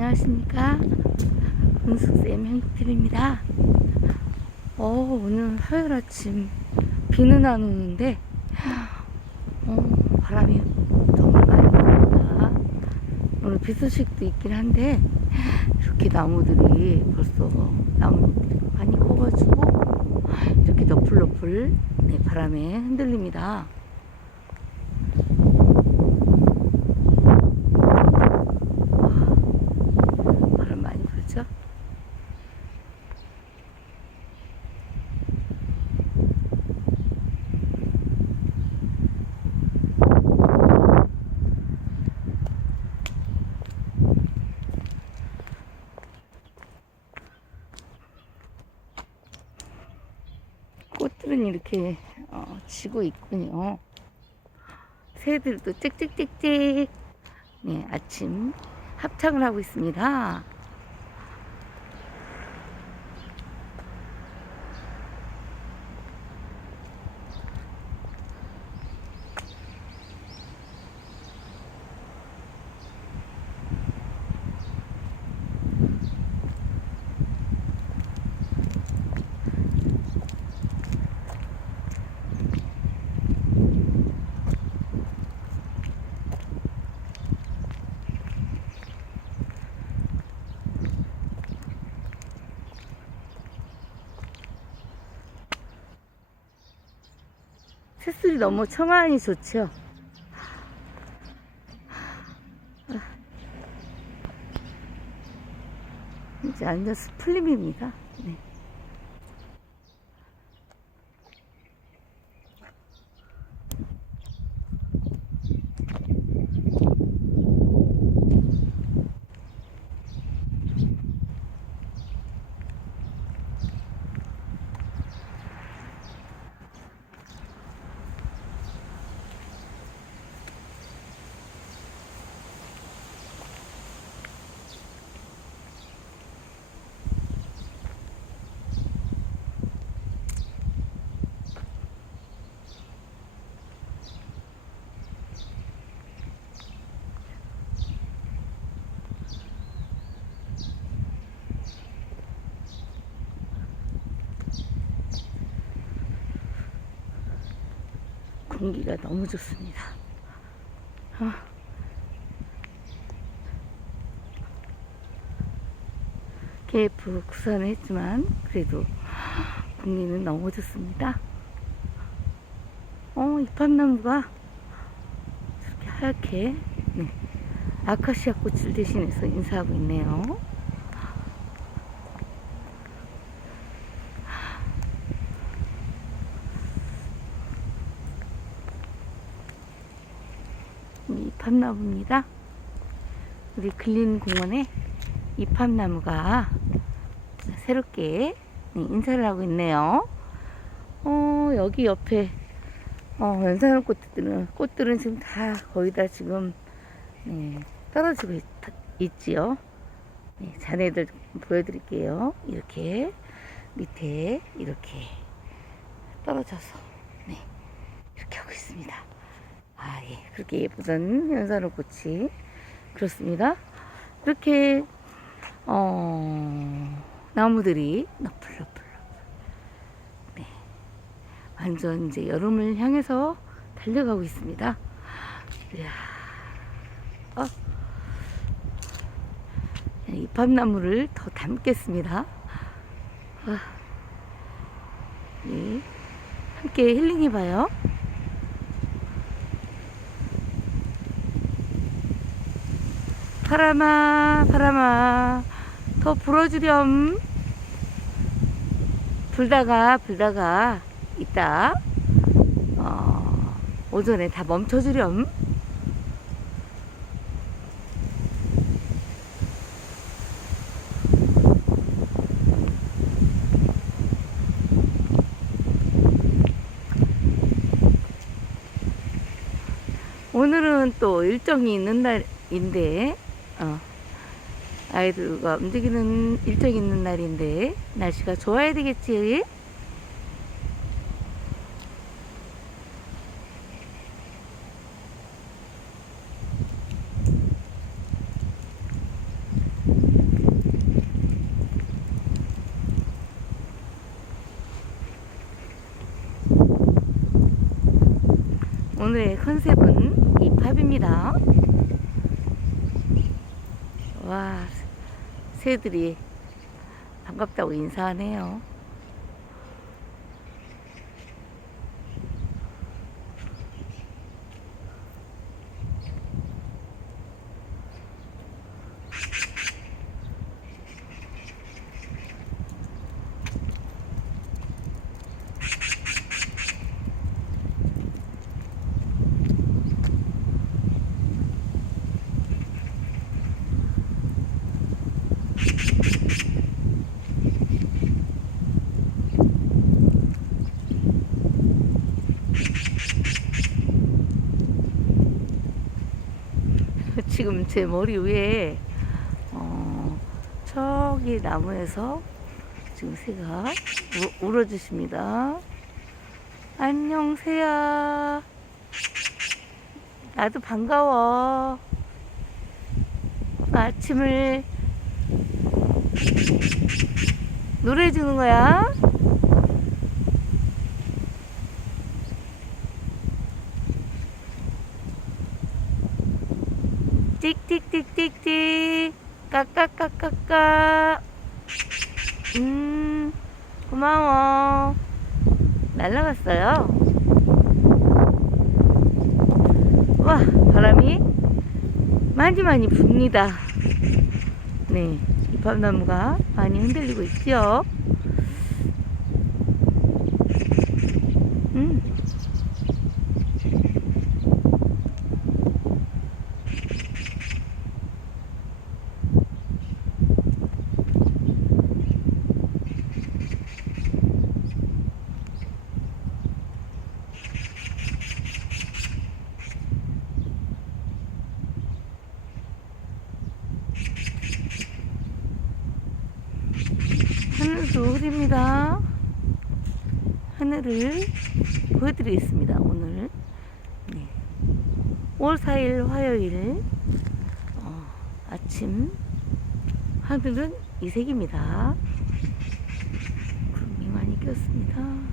안녕하십니까. 은숙쌤 행복TV입니다. 어, 오늘 화요일 아침 비는 안 오는데, 어, 바람이 정말 많이 붑니다. 오늘 비 소식도 있긴 한데, 이렇게 나무들이 벌써 나뭇잎들이 많이 커가지고, 이렇게 너풀너풀 네, 바람에 흔들립니다. 바람 많이 불죠? 꽃들은 이렇게 어, 지고 있군요. 새들도 찍찍찍찍 네, 아침 합창을 하고 있습니다. 새소리 너무 청아하니 좋죠? 이제 앉아서 풀림입니다. 네. 공기가 너무 좋습니다. 아. KF 구선을 했지만 그래도 공기는 너무 좋습니다. 어, 이팝나무가 저렇게 하얗게 네, 아카시아 꽃을 대신해서 인사하고 있네요. 이 이팝나무입니다. 우리 근린공원에 이팝나무가 새롭게 네, 인사를 하고 있네요. 어, 여기 옆에 어, 연산호 꽃들은 꽃들은 지금 다 거의 다 지금 네, 떨어지고 있, 있지요. 네, 자네들 보여드릴게요. 이렇게 밑에 이렇게 떨어져서 네, 이렇게 하고 있습니다. 아, 예. 그렇게 예쁘던 연산호 꽃이 그렇습니다. 이렇게 어, 나무들이 너플너플 네. 완전 이제 여름을 향해서 달려가고 있습니다. 이야. 어. 이팝나무를 더 담겠습니다. 아. 네. 함께 힐링해봐요. 바람아, 바람아, 더 불어주렴. 불다가, 불다가, 이따, 어, 오전에 다 멈춰주렴. 오늘은 또 일정이 있는 날인데, 어. 아이들과 움직이는 일정 있는 날인데 날씨가 좋아야 되겠지. 오늘의 컨셉은 이 팝입니다. 와, 새들이 반갑다고 인사하네요. 지금 제 머리 위에 어, 저기 나무에서 지금 새가 우, 울어주십니다. 안녕 새야. 나도 반가워. 아침을 노래 주는 거야. 찍찍찍찍찍 까까까까까. 음 고마워. 날라갔어요. 와 바람이 많이 많이 붑니다. 네 이팝나무가 많이 흔들리고 있죠 음 하늘도 흐립니다. 하늘을 보여드리겠습니다. 오늘 네. 5월 4일 화요일 어, 아침 하늘은 이색입니다. 구름이 많이 꼈습니다.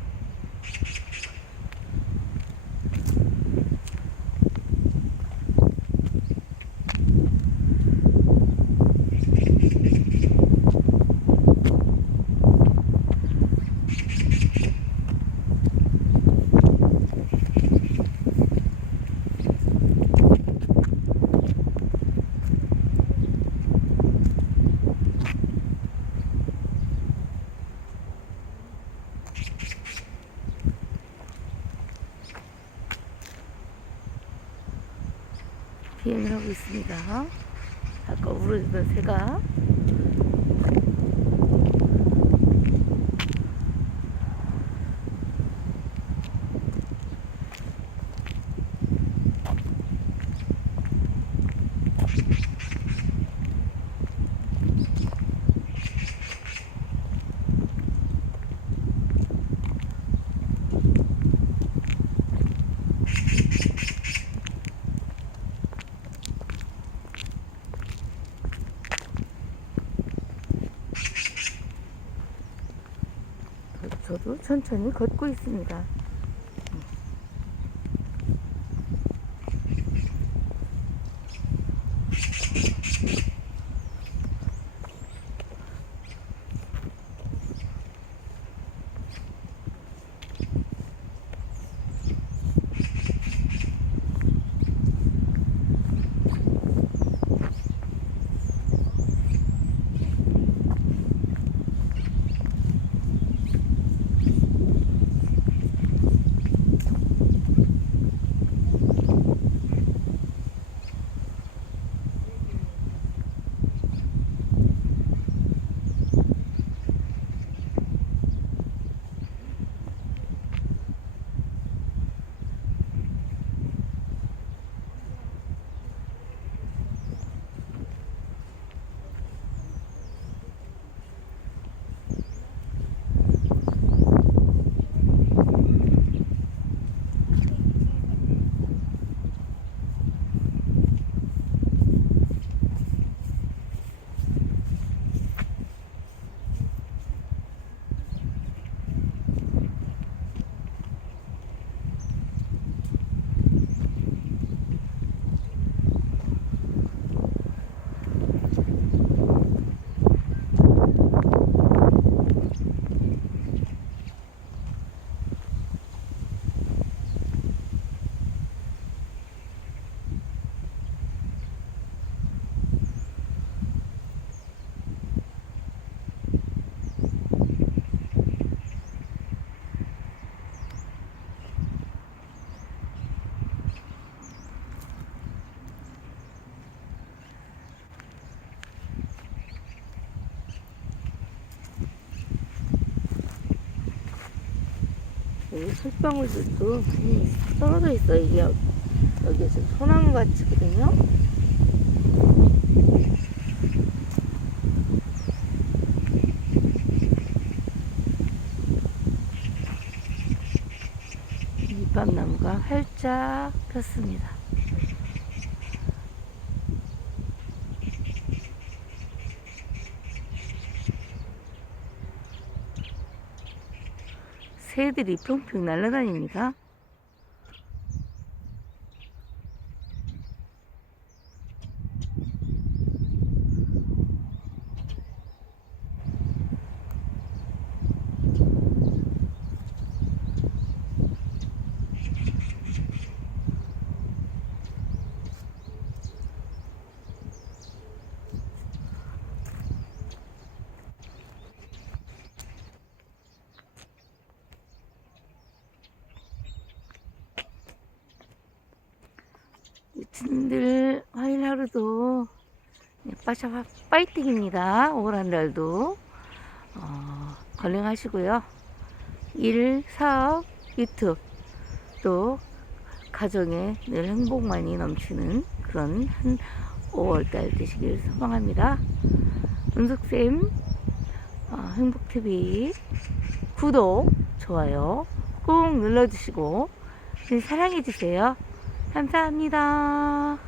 비행을 하고 있습니다. 아까 울어주던 새가 저도 천천히 걷고 있습니다. 여기 솔방울들도 많이 떨어져 있어요. 이게 여- 여기 지금 소나무 같이거든요. 이밤나무가 활짝 폈습니다. 새들이 평평 날아다닙니다. 유치님들 화요일 하루도 빠샤 파이팅입니다. 올한 달도 어, 건강하시고요. 일, 사업, 유튜브 또 가정에 늘 행복만이 넘치는 그런 한 5월달 되시길 소망합니다. 은숙쌤 어, 행복TV 구독, 좋아요 꾹 눌러주시고 사랑해주세요. 감사합니다.